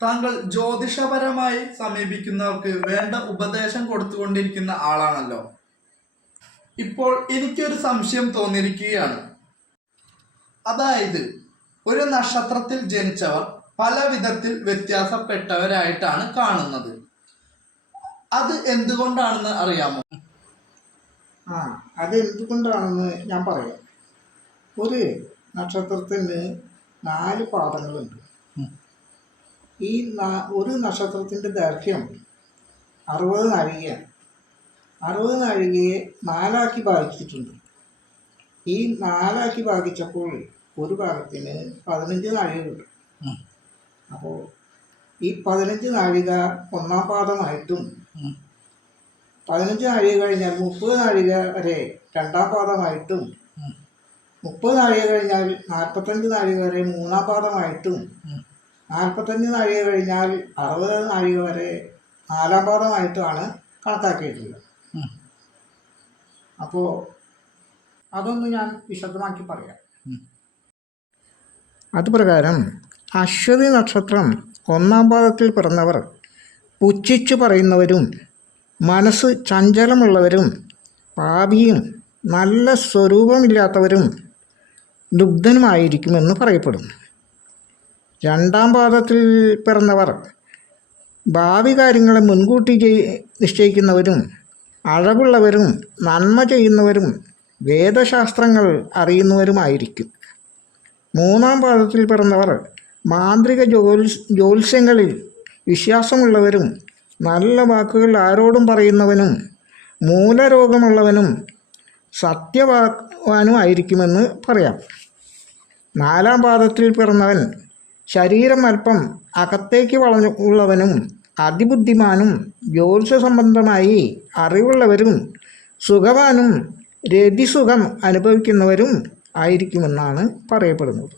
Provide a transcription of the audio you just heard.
താങ്കൾ ജ്യോതിഷപരമായി സമീപിക്കുന്നവർക്ക് വേണ്ട ഉപദേശം കൊടുത്തുകൊണ്ടിരിക്കുന്ന ആളാണല്ലോ. ഇപ്പോൾ എനിക്കൊരു സംശയം തോന്നിയിരിക്കുകയാണ്. അതായത് ഒരു നക്ഷത്രത്തിൽ ജനിച്ചവർ പല വിധത്തിൽ വ്യത്യാസപ്പെട്ടവരായിട്ടാണ് കാണുന്നത്. അത് എന്തുകൊണ്ടാണെന്ന് അറിയാമോ? അത് എന്തുകൊണ്ടാണെന്ന് ഞാൻ പറയാം. ഒരു നക്ഷത്രത്തിന് 4 പാദങ്ങളുണ്ട്. ഈ ഒരു നക്ഷത്രത്തിൻ്റെ ദൈർഘ്യം 60 നാഴികയാണ്. 60 നാഴികയെ 4ആക്കി ഭാഗിച്ചിട്ടുണ്ട്. ഈ 4ആക്കി ഭാഗിച്ചപ്പോൾ ഒരു ഭാഗത്തിന് 15 നാഴിക കിട്ടും. അപ്പോൾ ഈ 15 നാഴിക 1-ാം പാദമായിട്ടും 15 നാഴിക കഴിഞ്ഞാൽ 30 നാഴിക വരെ 2-ാം പാദമായിട്ടും 30 നാഴിക കഴിഞ്ഞാൽ 45 നാഴിക വരെ 3-ാം പാദമായിട്ടും 45 നാഴിക കഴിഞ്ഞാൽ 60 നാഴിക വരെ 4-ാം പാദമായിട്ടുമാണ് കണക്കാക്കിയിട്ടുള്ളത്. അപ്പോൾ അതൊന്ന് ഞാൻ വിശദമാക്കി പറയാം. അതുപ്രകാരം അശ്വതി നക്ഷത്രം 1-ാം പാദത്തിൽ പിറന്നവർ പുച്ഛിച്ചു പറയുന്നവരും മനസ്സ് ചഞ്ചലമുള്ളവരും പാപിയും നല്ല സ്വരൂപമില്ലാത്തവരും ലുബ്ധനുമായിരിക്കുമെന്ന് പറയപ്പെടുന്നു. 2-ാം പാദത്തിൽ പിറന്നവർ ഭാവി കാര്യങ്ങളെ മുൻകൂട്ടി നിശ്ചയിക്കുന്നവരും അഴകുള്ളവരും നന്മ ചെയ്യുന്നവരും വേദശാസ്ത്രങ്ങൾ അറിയുന്നവരുമായിരിക്കും. 3-ാം പാദത്തിൽ പിറന്നവർ മാന്ത്രിക ജ്യോത്സ്യങ്ങളിൽ വിശ്വാസമുള്ളവരും നല്ല വാക്കുകൾ ആരോടും പറയുന്നവനും മൂലരോഗമുള്ളവനും സത്യവാനുമായിരിക്കുമെന്ന് പറയാം. 4-ാം പാദത്തിൽ പിറന്നവൻ ശരീരം അല്പം അകത്തേക്ക് വളഞ്ഞുള്ളവനും അതിബുദ്ധിമാനും ജ്യോത്സ്യ സംബന്ധമായി അറിവുള്ളവരും സുഖവാനും രതിസുഖം അനുഭവിക്കുന്നവരും ആയിരിക്കുമെന്നാണ് പറയപ്പെടുന്നത്.